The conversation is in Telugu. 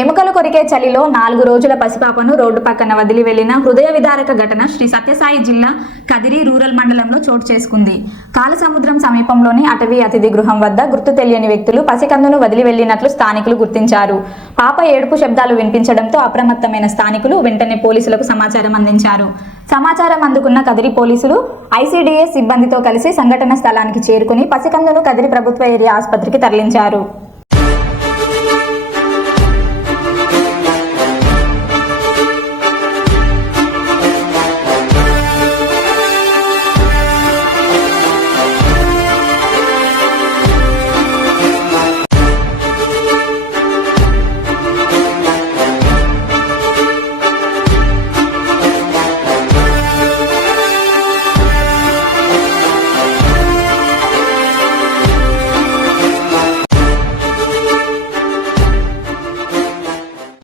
ఎముకలు కొరికే చలిలో 4 రోజుల పసిపాపను రోడ్డు పక్కన వదిలి వెళ్లిన హృదయ విదారక ఘటన శ్రీ సత్యసాయి జిల్లా కదిరి రూరల్ మండలంలో చోటు చేసుకుంది. కాలసముద్రం సమీపంలోని అటవీ అతిథి గృహం వద్ద గుర్తు తెలియని వ్యక్తులు పసికందును వదిలి వెళ్లినట్లు స్థానికులు గుర్తించారు. పాప ఏడుపు శబ్దాలు వినిపించడంతో అప్రమత్తమైన స్థానికులు వెంటనే పోలీసులకు సమాచారం అందించారు. సమాచారం అందుకున్న కదిరి పోలీసులు ఐసీడీఎస్ సిబ్బందితో కలిసి సంఘటన స్థలానికి చేరుకుని పసికందును కదిరి ప్రభుత్వ ఏరియా ఆసుపత్రికి తరలించారు.